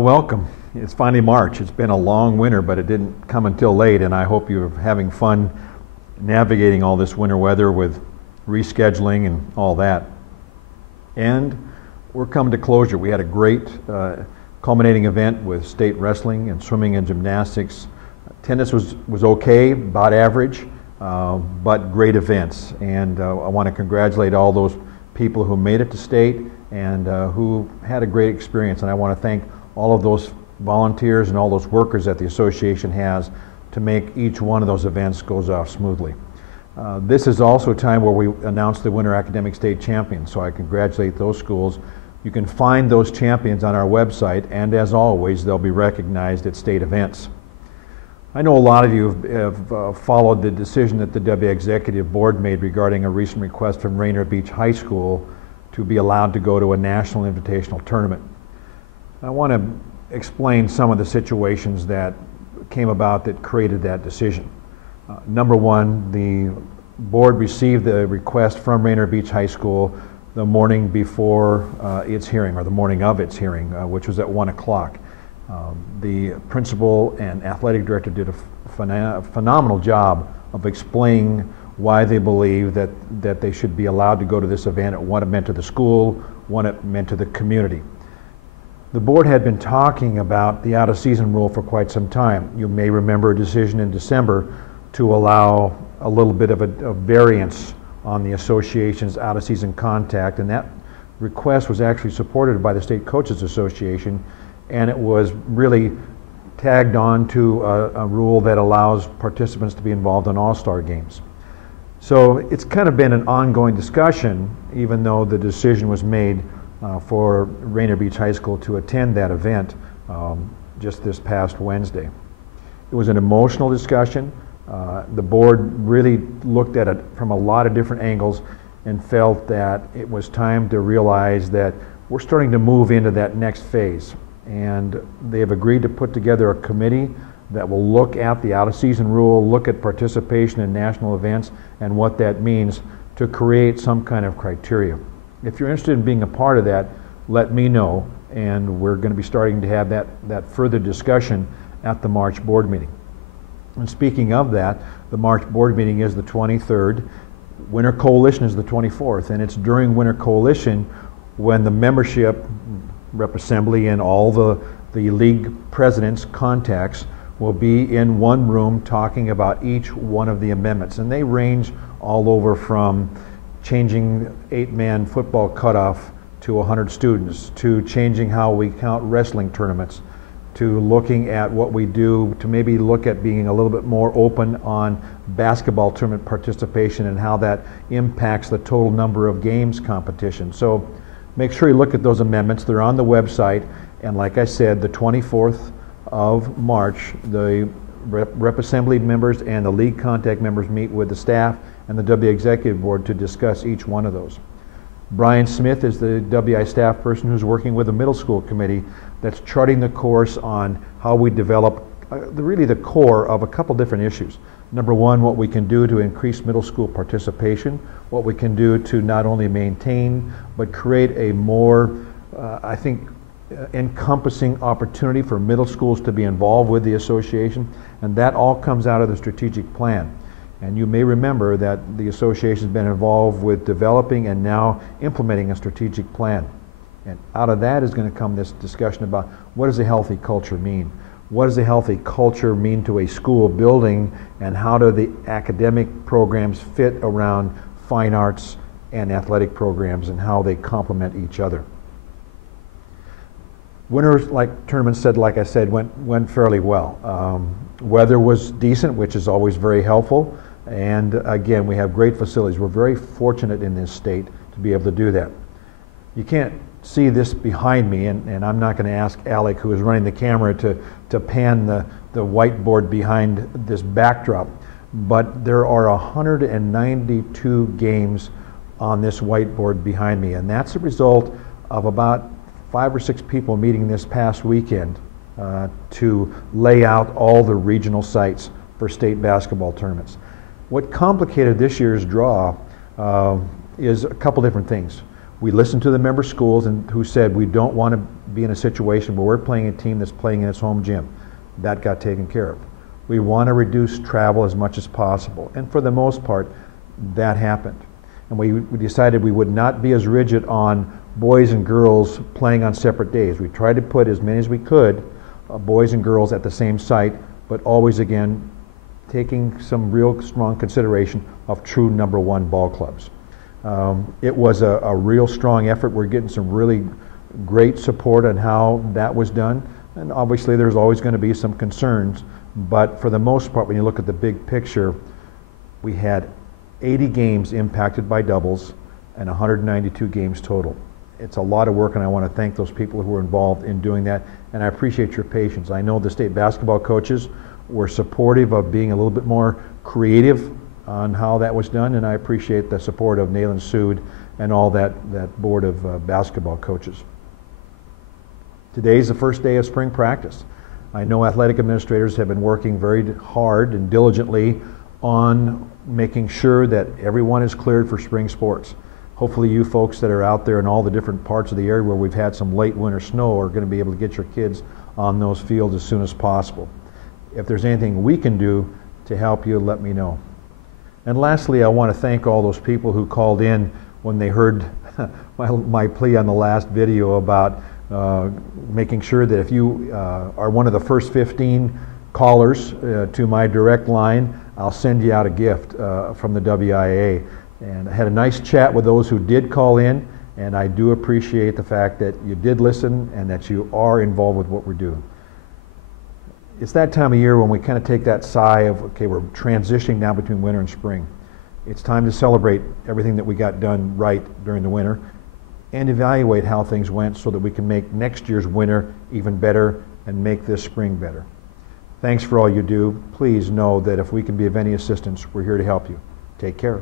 Well, welcome. It's finally March. It's been a long winter, but it didn't come until late, and I hope you're having fun navigating all this winter weather with rescheduling and all that. And we're coming to closure. We had a great culminating event with state wrestling and swimming and gymnastics. Tennis was okay, about average, but great events. And I want to congratulate all those people who made it to state and who had a great experience. And I want to thank all of those volunteers and all those workers that the association has to make each one of those events goes off smoothly. This is also a time where we announce the winter academic state champions, so I congratulate those schools. You can find those champions on our website, and as always, they'll be recognized at state events. I know a lot of you have followed the decision that the WIAA Executive Board made regarding a recent request from Rainier Beach High School to be allowed to go to a national invitational tournament. I want to explain some of the situations that came about that created that decision. Number one, the board received the request from Rainier Beach High School the morning before its hearing, or the morning of its hearing, which was at 1 o'clock. The principal and athletic director did a phenomenal job of explaining why they believe that they should be allowed to go to this event, and what it meant to the school, what it meant to the community. The board had been talking about the out-of-season rule for quite some time. You may remember a decision in December to allow a little bit of a variance on the association's out-of-season contact, and that request was actually supported by the State Coaches Association, and it was really tagged on to a rule that allows participants to be involved in all-star games. So it's kind of been an ongoing discussion, even though the decision was made for Rainier Beach High School to attend that event just this past Wednesday. It was an emotional discussion. The board really looked at it from a lot of different angles and felt that it was time to realize that we're starting to move into that next phase. And they have agreed to put together a committee that will look at the out-of-season rule, look at participation in national events, and what that means to create some kind of criteria. If you're interested in being a part of that, let me know, and we're going to be starting to have that further discussion at the March board meeting. And speaking of that, the March board meeting is the 23rd. Winter Coalition is the 24th, and it's during Winter Coalition when the membership, rep assembly, and all the league presidents' contacts will be in one room talking about each one of the amendments. And they range all over from changing 8-man football cutoff to 100 students, to changing how we count wrestling tournaments, to looking at what we do to maybe look at being a little bit more open on basketball tournament participation and how that impacts the total number of games competition. So make sure you look at those amendments. They're on the website, and like I said, the 24th of March, the rep assembly members and the league contact members meet with the staff and the WIAA Executive Board to discuss each one of those. Brian Smith is the WI staff person who's working with the middle school committee that's charting the course on how we develop really the core of a couple different issues. Number one, what we can do to increase middle school participation, what we can do to not only maintain but create a more, I think, encompassing opportunity for middle schools to be involved with the association, and that all comes out of the strategic plan. And you may remember that the association has been involved with developing and now implementing a strategic plan. And out of that is going to come this discussion about what does a healthy culture mean? What does a healthy culture mean to a school building, and how do the academic programs fit around fine arts and athletic programs, and how they complement each other? Winter tournaments, like I said, went fairly well. Weather was decent, which is always very helpful. And again, we have great facilities. We're very fortunate in this state to be able to do that. You can't see this behind me, and I'm not going to ask Alec, who is running the camera, to pan the whiteboard behind this backdrop. But there are 192 games on this whiteboard behind me, and that's a result of about 5 or 6 people meeting this past weekend to lay out all the regional sites for state basketball tournaments. What complicated this year's draw is a couple different things. We listened to the member schools and who said we don't want to be in a situation where we're playing a team that's playing in its home gym. That got taken care of. We want to reduce travel as much as possible, and for the most part, that happened. And we decided we would not be as rigid on boys and girls playing on separate days. We tried to put as many as we could, boys and girls at the same site, but always again taking some real strong consideration of true #1 ball clubs. It was a real strong effort. We're getting some really great support on how that was done, and obviously there's always going to be some concerns, but for the most part, when you look at the big picture, we had 80 games impacted by doubles and 192 games total. It's a lot of work, and I want to thank those people who were involved in doing that, and I appreciate your patience. I know the state basketball coaches were supportive of being a little bit more creative on how that was done, and I appreciate the support of Nayland Sood and all that board of basketball coaches. Today's the first day of spring practice. I know athletic administrators have been working very hard and diligently on making sure that everyone is cleared for spring sports. Hopefully you folks that are out there in all the different parts of the area where we've had some late winter snow are going to be able to get your kids on those fields as soon as possible. If there's anything we can do to help you, let me know. And lastly, I want to thank all those people who called in when they heard my plea on the last video about making sure that if you are one of the first 15 callers to my direct line, I'll send you out a gift from the WIAA. And I had a nice chat with those who did call in, and I do appreciate the fact that you did listen and that you are involved with what we're doing. It's that time of year when we kind of take that sigh of, okay, we're transitioning now between winter and spring. It's time to celebrate everything that we got done right during the winter and evaluate how things went so that we can make next year's winter even better and make this spring better. Thanks for all you do. Please know that if we can be of any assistance, we're here to help you. Take care.